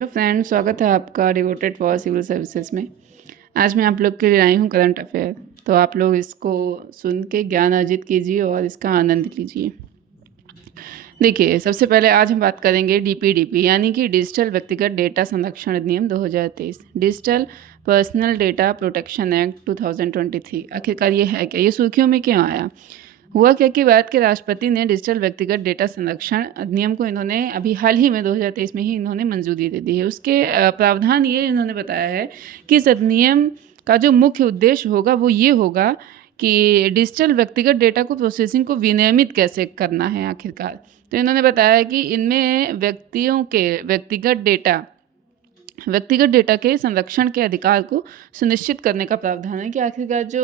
Hello friend, स्वागत है आपका डिवोटेड फॉर सिविल सर्विसेज में। आज मैं आप लोग के लिए आई हूँ करंट अफेयर। तो आप लोग इसको सुन के ज्ञान अर्जित कीजिए और इसका आनंद लीजिए। देखिए, सबसे पहले आज हम बात करेंगे डीपीडीपी यानी कि डिजिटल व्यक्तिगत डेटा संरक्षण अधिनियम 2023, digital personal data protection act 2023। आखिरकार ये है क्या, ये सुर्खियों में क्यों आया? हुआ क्या कि भारत के राष्ट्रपति ने डिजिटल व्यक्तिगत डेटा संरक्षण अधिनियम को इन्होंने अभी हाल ही में 2023 में ही इन्होंने मंजूरी दे दी है। उसके प्रावधान ये इन्होंने बताया है कि इस अधिनियम का जो मुख्य उद्देश्य होगा वो ये होगा कि डिजिटल व्यक्तिगत डेटा को प्रोसेसिंग को विनियमित कैसे करना है आखिरकार। तो इन्होंने बताया कि इनमें व्यक्तियों के व्यक्तिगत डेटा के संरक्षण के अधिकार को सुनिश्चित करने का प्रावधान है कि आखिरकार जो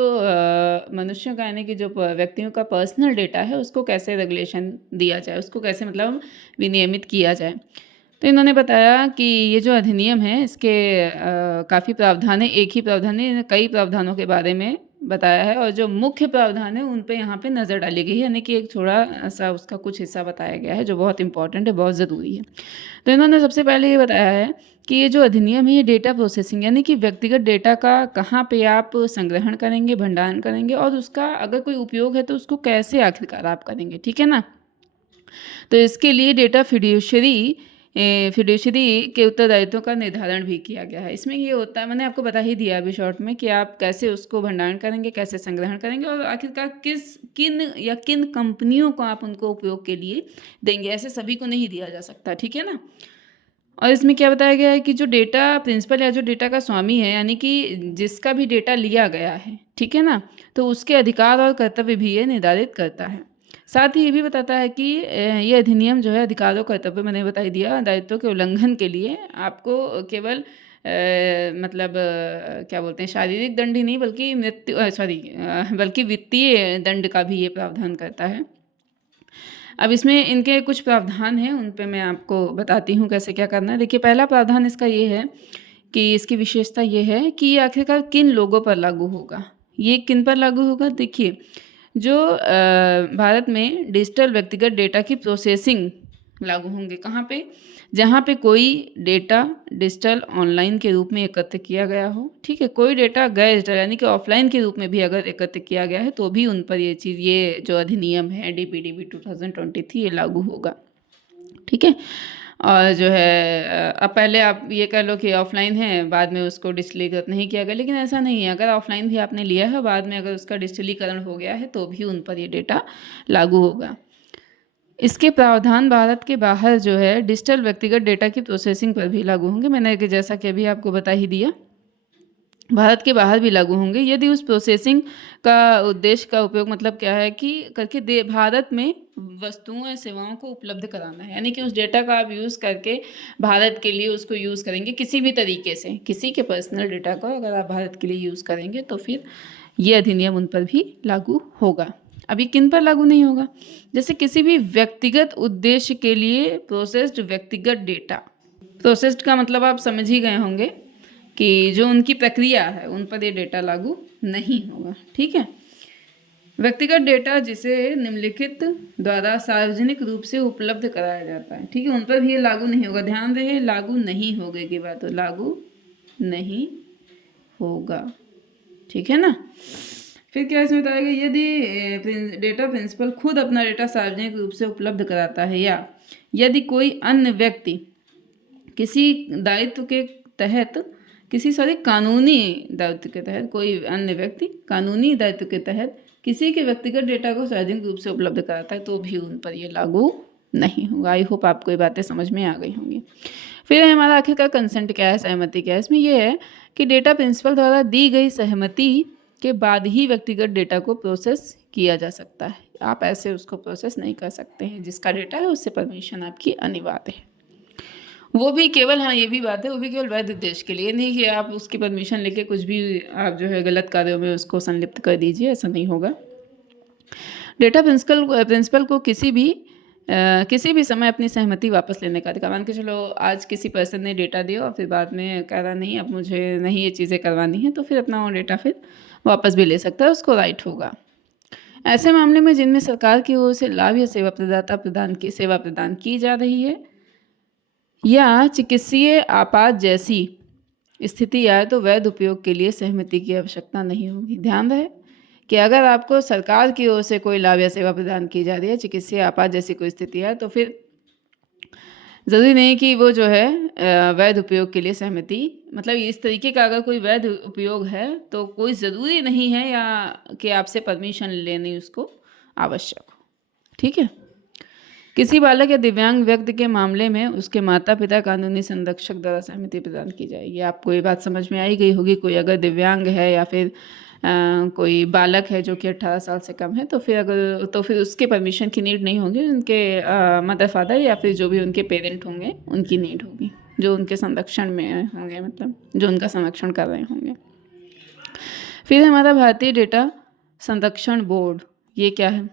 मनुष्यों का यानी कि जो व्यक्तियों का पर्सनल डेटा है उसको कैसे रेगुलेशन दिया जाए, उसको कैसे मतलब विनियमित किया जाए। तो इन्होंने बताया कि ये जो अधिनियम है इसके काफ़ी प्रावधान है, एक ही प्रावधान है, कई प्रावधानों के बारे में बताया है और जो मुख्य प्रावधान है उन पे यहाँ पे नज़र डाली गई है, यानी कि एक थोड़ा सा उसका कुछ हिस्सा बताया गया है जो बहुत इंपॉर्टेंट है, बहुत ज़रूरी है। तो इन्होंने सबसे पहले ये बताया है कि ये जो अधिनियम है ये डेटा प्रोसेसिंग यानी कि व्यक्तिगत डेटा का कहाँ पे आप संग्रहण करेंगे, भंडारण करेंगे और उसका अगर कोई उपयोग है तो उसको कैसे आखिरकार आप करेंगे, ठीक है ना? तो इसके लिए डेटा फिड्यूशरी के उत्तरदायित्वों का निर्धारण भी किया गया है। इसमें ये होता है, मैंने आपको बता ही दिया अभी शॉर्ट में, कि आप कैसे उसको भंडारण करेंगे, कैसे संग्रहण करेंगे और आखिरकार किन कंपनियों को आप उनको उपयोग के लिए देंगे। ऐसे सभी को नहीं दिया जा सकता, ठीक है ना? और इसमें क्या बताया गया है कि जो डेटा प्रिंसिपल या जो डेटा का स्वामी है यानी कि जिसका भी डेटा लिया गया है, ठीक है ना, तो उसके अधिकार और कर्तव्य भी ये निर्धारित करता है। साथ ही ये भी बताता है कि ये अधिनियम जो है अधिकार और कर्तव्य मैंने बता ही दिया, दायित्वों के उल्लंघन के लिए आपको केवल क्या बोलते हैं, शारीरिक दंड ही नहीं बल्कि बल्कि वित्तीय दंड का भी ये प्रावधान करता है। अब इसमें इनके कुछ प्रावधान हैं, उन पे मैं आपको बताती हूँ कैसे क्या करना है। देखिए, पहला प्रावधान इसका ये है कि इसकी विशेषता ये है कि ये आखिरकार किन लोगों पर लागू होगा। ये किन पर लागू होगा? देखिए, जो भारत में डिजिटल व्यक्तिगत डेटा की प्रोसेसिंग लागू होंगे कहाँ पे? जहाँ पे कोई डेटा डिजिटल ऑनलाइन के रूप में एकत्र किया गया हो, ठीक है? कोई डेटा गैर डिजिटल यानी कि ऑफलाइन के रूप में भी अगर एकत्र किया गया है तो भी उन पर ये जो अधिनियम है डीपीडीबी 2023 ये लागू होगा, ठीक है? और जो है अब पहले आप ये कह लो कि ऑफलाइन है, बाद में उसको डिजिटलीकृत नहीं किया गया, लेकिन ऐसा नहीं है। अगर ऑफलाइन भी आपने लिया है, बाद में अगर उसका डिजिटलीकरण हो गया है तो भी उन पर ये डेटा लागू होगा। इसके प्रावधान भारत के बाहर जो है डिजिटल व्यक्तिगत डेटा की प्रोसेसिंग पर भी लागू होंगे। मैंने जैसा कि अभी आपको बता ही दिया, भारत के बाहर भी लागू होंगे यदि उस प्रोसेसिंग का उद्देश्य का उपयोग मतलब क्या है कि करके भारत में वस्तुओं या सेवाओं को उपलब्ध कराना है, यानी कि उस डेटा का आप यूज़ करके भारत के लिए उसको यूज़ करेंगे किसी भी तरीके से, किसी के पर्सनल डेटा को अगर आप भारत के लिए यूज़ करेंगे तो फिर ये अधिनियम उन पर भी लागू होगा। अभी किन पर लागू नहीं होगा? जैसे किसी भी व्यक्तिगत उद्देश्य के लिए प्रोसेस्ड व्यक्तिगत डेटा। प्रोसेस्ड का मतलब आप समझ ही गए होंगे कि जो उनकी प्रक्रिया है उन पर ये डेटा लागू नहीं होगा, ठीक है? व्यक्तिगत डेटा जिसे निम्नलिखित द्वारा सार्वजनिक रूप से उपलब्ध कराया जाता है, ठीक है, उन पर भी ये लागू नहीं होगा। ध्यान रहे, लागू नहीं होगा की बात, तो लागू नहीं होगा, ठीक है ना? फिर क्या इसमें बताया गया, यदि डेटा प्रिंसिपल खुद अपना डेटा सार्वजनिक रूप से उपलब्ध कराता है या यदि कोई अन्य व्यक्ति किसी दायित्व के तहत कानूनी दायित्व के तहत कोई अन्य व्यक्ति कानूनी दायित्व के तहत किसी के व्यक्तिगत डेटा को सार्वजनिक रूप से उपलब्ध कराता है तो भी उन पर ये लागू नहीं होगा। आई होप आपको ये बातें समझ में आ गई होंगी। फिर हमारा आखिरकार कंसेंट क्या है, सहमति क्या है? इसमें यह है कि डेटा प्रिंसिपल द्वारा दी गई सहमति के बाद ही व्यक्तिगत डेटा को प्रोसेस किया जा सकता है। आप ऐसे उसको प्रोसेस नहीं कर सकते हैं, जिसका डेटा है उससे परमिशन आपकी अनिवार्य है। वो भी केवल, हाँ ये भी बात है, वो भी केवल वैध उद्देश्य के लिए, नहीं कि आप उसकी परमिशन लेके कुछ भी आप जो है गलत कार्यों में उसको संलिप्त कर दीजिए, ऐसा नहीं होगा। डेटा प्रिंसिपल को किसी भी समय अपनी सहमति वापस लेने का अधिकार। मान के चलो आज किसी पर्सन ने डेटा दिया और फिर बाद में कह रहा नहीं अब मुझे नहीं ये चीज़ें करवानी है, तो फिर अपना वो डेटा फिर वापस भी ले सकता है, उसको राइट होगा। ऐसे मामले में जिनमें सरकार की ओर से लाभ या सेवा प्रदान की जा रही है या चिकित्सीय आपात जैसी स्थिति आए तो वैध उपयोग के लिए सहमति की आवश्यकता नहीं होगी। ध्यान रहे कि अगर आपको सरकार की ओर से कोई लाभ या सेवा प्रदान की जा रही है, चिकित्सीय आपात जैसी कोई स्थिति है, तो फिर ज़रूरी नहीं कि वो जो है वैध उपयोग के लिए सहमति, मतलब इस तरीके का अगर कोई वैध उपयोग है तो कोई ज़रूरी नहीं है या कि आपसे परमिशन लेनी उसको आवश्यक हो। ठीक है। किसी बालक या दिव्यांग व्यक्ति के मामले में उसके माता पिता कानूनी संरक्षक द्वारा सहमति प्रदान की जाएगी। आपको ये बात समझ में आई गई होगी। कोई अगर दिव्यांग है या फिर कोई बालक है जो कि 18 साल से कम है, तो फिर उसके परमिशन की नीड नहीं होगी, उनके मदर फादर या फिर जो भी उनके पेरेंट होंगे उनकी नीड होगी, जो उनके संरक्षण में होंगे, मतलब जो उनका संरक्षण कर रहे होंगे। फिर हमारा भारतीय डेटा संरक्षण बोर्ड, ये क्या है?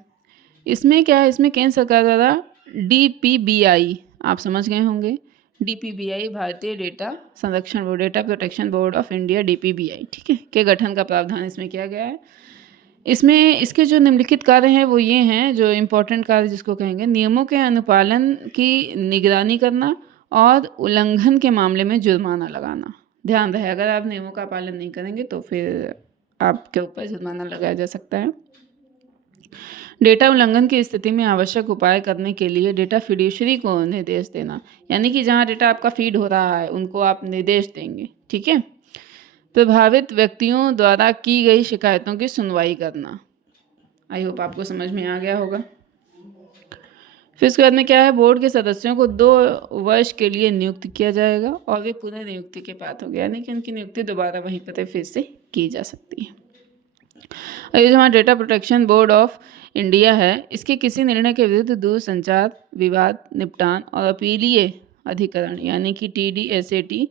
इसमें क्या है? इसमें केंद्र सरकार द्वारा DPBI, आप समझ गए होंगे, DPBI भारतीय डेटा संरक्षण board, data protection board of India, DPBI, ठीक है, के गठन का प्रावधान इसमें किया गया है। इसमें इसके जो निम्नलिखित कार्य हैं वो ये हैं, जो इम्पोर्टेंट कार्य जिसको कहेंगे, नियमों के अनुपालन की निगरानी करना और उल्लंघन के मामले में जुर्माना लगाना। ध्यान रहे, अगर आप नियमों का पालन नहीं करेंगे तो फिर आपके ऊपर जुर्माना लगाया जा सकता है। डेटा उल्लंघन की स्थिति में आवश्यक उपाय करने के लिए डेटा फिड्यूशरी को निर्देश देना, यानी कि जहाँ डेटा आपका फीड हो रहा है उनको आप निर्देश देंगे। ठीक है। प्रभावित व्यक्तियों द्वारा की गई शिकायतों की सुनवाई करना। आई होप आपको समझ में आ गया होगा। फिर उसके बाद में क्या है? बोर्ड के सदस्यों को 2 वर्ष के लिए नियुक्त किया जाएगा और वे पुनर्नियुक्ति के पात्र होंगे, यानी कि उनकी नियुक्ति दोबारा वहीं पर फिर से की जा सकती है। और ये जो हमारा data protection board of India है, इसके किसी निर्णय के विरुद्ध दूरसंचार विवाद निपटान और अपीलीय अधिकरण यानी कि TDSAT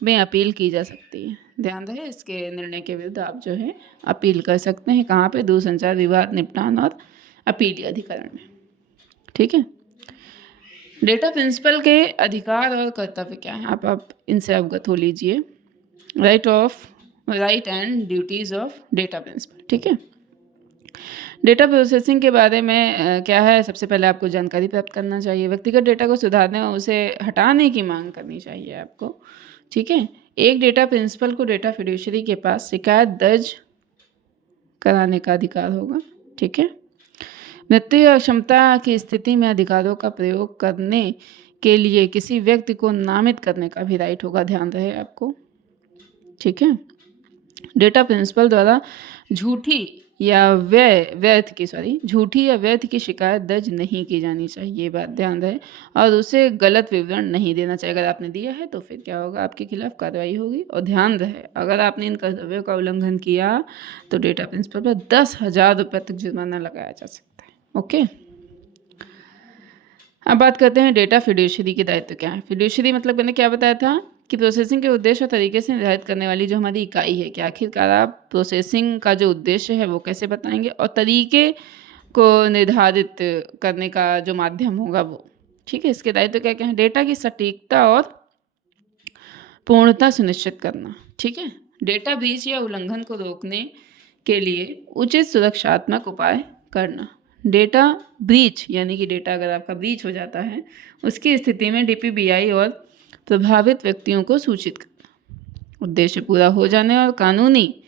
में अपील की जा सकती है। ध्यान रहे, इसके निर्णय के विरुद्ध आप जो है अपील कर सकते हैं। कहाँ पे? दूरसंचार विवाद निपटान और अपीलीय अधिकरण में। ठीक है। डेटा प्रिंसिपल के अधिकार और कर्तव्य क्या है, आप इनसे अवगत हो लीजिए। Right and duties of data principal. ठीक है। डेटा प्रोसेसिंग के बारे में क्या है? सबसे पहले आपको जानकारी प्राप्त करना चाहिए। व्यक्तिगत डेटा को सुधारने और उसे हटाने की मांग करनी चाहिए आपको। ठीक है। एक डेटा प्रिंसिपल को डेटा फिड्यूशरी के पास शिकायत दर्ज कराने का अधिकार होगा। ठीक है। मृत्यु या अक्षमता की स्थिति में अधिकारों का प्रयोग करने के लिए किसी व्यक्ति को नामित करने का भी राइट होगा। ध्यान रहे आपको। ठीक है। डेटा प्रिंसिपल द्वारा झूठी या व्यर्थ की शिकायत दर्ज नहीं की जानी चाहिए, ये बात ध्यान रहे, और उसे गलत विवरण नहीं देना चाहिए। अगर आपने दिया है तो फिर क्या होगा? आपके खिलाफ कार्रवाई होगी। और ध्यान रहे, अगर आपने इन कर्तव्यों का उल्लंघन किया तो डेटा प्रिंसिपल पर 10,000 रुपये तक जुर्माना लगाया जा सकता है। ओके। अब बात करते हैं डेटा फिड्यूशरी के दायित्व क्या है। फिड्यूशरी मतलब मैंने क्या बताया था कि प्रोसेसिंग के उद्देश्य और तरीके से निर्धारित करने वाली जो हमारी इकाई है कि आखिरकार आप प्रोसेसिंग का जो उद्देश्य है वो कैसे बताएंगे और तरीके को निर्धारित करने का जो माध्यम होगा वो। ठीक है। इसके दायित्व क्या क्या है? डेटा की सटीकता और पूर्णता सुनिश्चित करना। ठीक है। डेटा ब्रीच या उल्लंघन को रोकने के लिए उचित सुरक्षात्मक उपाय करना। डेटा ब्रीच यानी कि डेटा अगर आपका ब्रीच हो जाता है उसकी स्थिति में DPBI और प्रभावित व्यक्तियों को सूचित करना। उद्देश्य पूरा हो जाने और कानूनी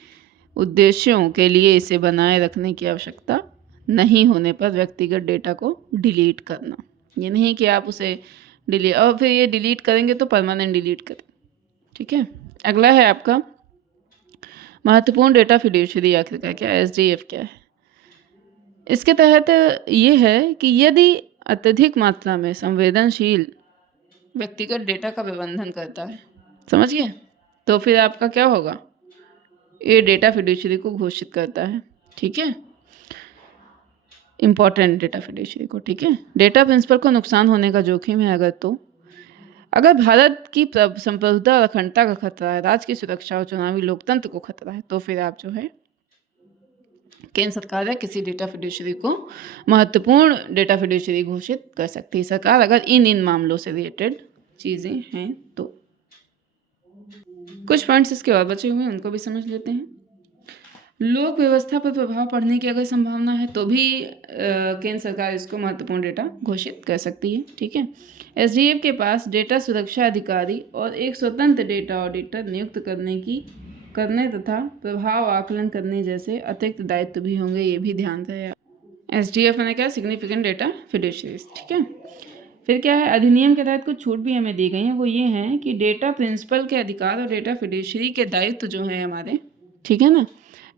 उद्देश्यों के लिए इसे बनाए रखने की आवश्यकता नहीं होने पर व्यक्तिगत डेटा को डिलीट करना। ये नहीं कि आप उसे डिलीट और फिर ये डिलीट करेंगे तो परमानेंट डिलीट करें। ठीक है। अगला है आपका महत्वपूर्ण डेटा फिड्यूशरी, आखिरकार क्या SDF क्या है? इसके तहत ये है कि यदि अत्यधिक मात्रा में संवेदनशील व्यक्तिगत डेटा का प्रबंधन करता है, समझ गए, तो फिर आपका क्या होगा? ये डेटा फिड्यूशरी को घोषित करता है। ठीक है। इम्पॉर्टेंट डेटा फिड्यूशरी को। ठीक है। डेटा प्रिंसिपल को नुकसान होने का जोखिम है अगर भारत की संप्रभुता और अखंडता का खतरा है, राज्य की सुरक्षा और चुनावी लोकतंत्र को खतरा है, तो फिर आप जो है केंद्र सरकार है किसी डेटा फिड्यूशरी को महत्वपूर्ण डेटा फिड्यूशरी घोषित कर सकती है सरकार, अगर इन मामलों से रिलेटेड चीज़ें हैं तो। कुछ पॉइंट्स इसके और बचे हुए हैं, उनको भी समझ लेते हैं। लोक व्यवस्था पर प्रभाव पड़ने की अगर संभावना है तो भी केंद्र सरकार इसको महत्वपूर्ण डेटा घोषित कर सकती है। ठीक है। एसडीएफ के पास डेटा सुरक्षा अधिकारी और एक स्वतंत्र डेटा ऑडिटर नियुक्त करने तथा प्रभाव आकलन करने जैसे अतिरिक्त दायित्व भी होंगे, ये भी ध्यान रहे। एसडीएफ ने क्या, सिग्निफिकेंट डेटा फिड्यूशियरीज। ठीक है। फिर क्या है, अधिनियम के तहत कुछ छूट भी हमें दी गई हैं। वो ये हैं कि डेटा प्रिंसिपल के अधिकार और डेटा फिड्यूशियरी के दायित्व जो हैं हमारे, ठीक है ना,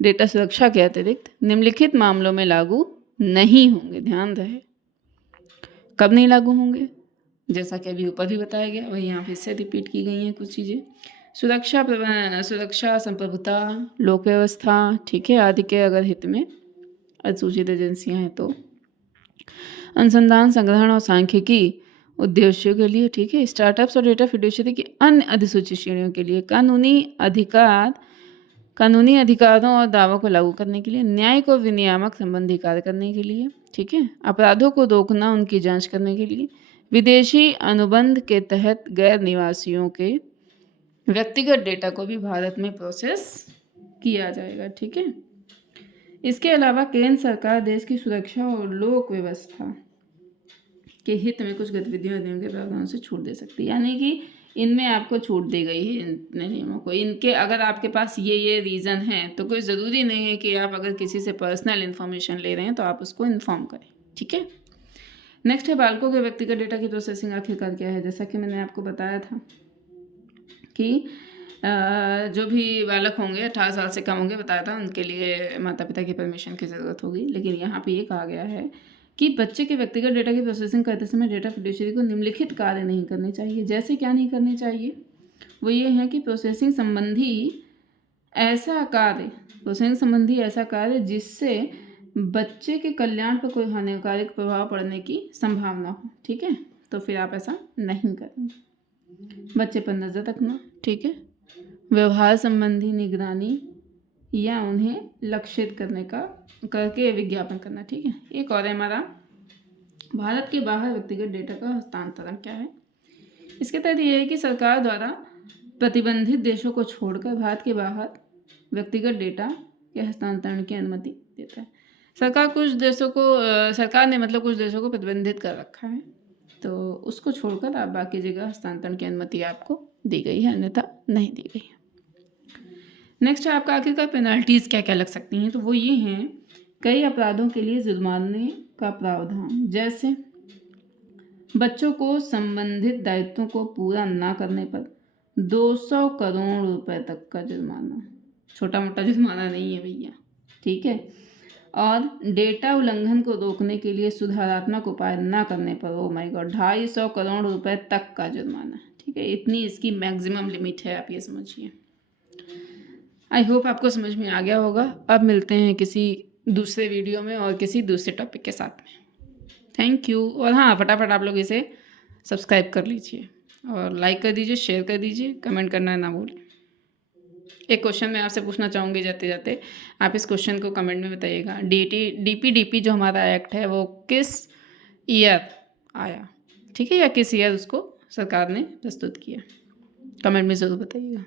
डेटा सुरक्षा के अतिरिक्त निम्नलिखित मामलों में लागू नहीं होंगे। ध्यान रहे, कब नहीं लागू होंगे, जैसा कि अभी ऊपर भी बताया गया, वही यहाँ फिर से रिपीट की गई हैं कुछ चीज़ें। सुरक्षा, संप्रभुता, लोक व्यवस्था, ठीक है, आदि के अगर हित में अधिसूचित एजेंसियाँ हैं तो अनुसंधान, संग्रहण और सांख्यिकी उद्देश्यों के लिए, ठीक है, स्टार्टअप्स और डेटा फिड्यूशियरी की अन्य अधिसूचित श्रेणियों के लिए कानूनी अधिकारों और दावों को लागू करने के लिए, न्यायिक और विनियामक संबंधी कार्य करने के लिए, ठीक है, अपराधों को रोकना, उनकी जांच करने के लिए, विदेशी अनुबंध के तहत गैर निवासियों के व्यक्तिगत डेटा को भी भारत में प्रोसेस किया जाएगा। ठीक है। इसके अलावा केंद्र सरकार देश की सुरक्षा और लोक व्यवस्था के हित में कुछ गतिविधियों के प्रावधानों से छूट दे सकती है, यानी कि इनमें आपको छूट दी गई है इन नियमों को। इनके अगर आपके पास ये रीज़न है तो कोई ज़रूरी नहीं है कि आप अगर किसी से पर्सनल इन्फॉर्मेशन ले रहे हैं तो आप उसको इन्फॉर्म करें। ठीक है। नेक्स्ट है, बालकों के व्यक्तिगत डेटा की प्रोसेसिंग आखिरकार क्या है। जैसा कि मैंने आपको बताया था कि जो भी बालक होंगे 18 साल से कम होंगे, बताया था, उनके लिए माता पिता की परमिशन की ज़रूरत होगी। लेकिन यहाँ पे ये कहा गया है कि बच्चे के व्यक्तिगत डेटा की प्रोसेसिंग करते समय डेटा फिड्यूशियरी को निम्नलिखित कार्य नहीं करने चाहिए। जैसे क्या नहीं करने चाहिए, वो ये है कि प्रोसेसिंग संबंधी ऐसा कार्य जिससे बच्चे के कल्याण पर कोई हानिकारक प्रभाव पड़ने की संभावना हो। ठीक है, तो फिर आप ऐसा नहीं करेंगे। बच्चे पर नज़र रखना, ठीक है, व्यवहार संबंधी निगरानी या उन्हें लक्षित करके विज्ञापन करना। ठीक है। एक और है हमारा, भारत के बाहर व्यक्तिगत डेटा का हस्तांतरण क्या है। इसके तहत ये है कि सरकार द्वारा प्रतिबंधित देशों को छोड़कर भारत के बाहर व्यक्तिगत डेटा के हस्तांतरण की अनुमति देता है। सरकार ने मतलब कुछ देशों को प्रतिबंधित कर रखा है, तो उसको छोड़कर आप बाकी जगह हस्तांतरण की अनुमति आपको दी गई है, अन्यथा नहीं दी गई है। नेक्स्ट है आपका आखिरकार पेनल्टीज़ क्या क्या लग सकती हैं। तो वो ये हैं, कई अपराधों के लिए जुर्माने का प्रावधान, जैसे बच्चों को संबंधित दायित्वों को पूरा ना करने पर 200 करोड़ रुपए तक का जुर्माना। छोटा मोटा जुर्माना नहीं है भैया। ठीक है। और डेटा उल्लंघन को रोकने के लिए सुधारात्मक उपाय ना करने पर, ओ माय गॉड, 250 करोड़ रुपए तक का जुर्माना। ठीक है, इतनी इसकी मैक्सिमम लिमिट है, आप ये समझिए। आई होप आपको समझ में आ गया होगा। अब मिलते हैं किसी दूसरे वीडियो में और किसी दूसरे टॉपिक के साथ में। Thank you. और हाँ, फटाफट आप लोग इसे सब्सक्राइब कर लीजिए और लाइक कर दीजिए, शेयर कर दीजिए, कमेंट करना ना भूलें। एक क्वेश्चन मैं आपसे पूछना चाहूँगी जाते जाते, आप इस क्वेश्चन को कमेंट में बताइएगा। DPDP जो हमारा एक्ट है वो किस ईयर आया, ठीक है, या किस ईयर उसको सरकार ने प्रस्तुत किया, कमेंट में ज़रूर बताइएगा।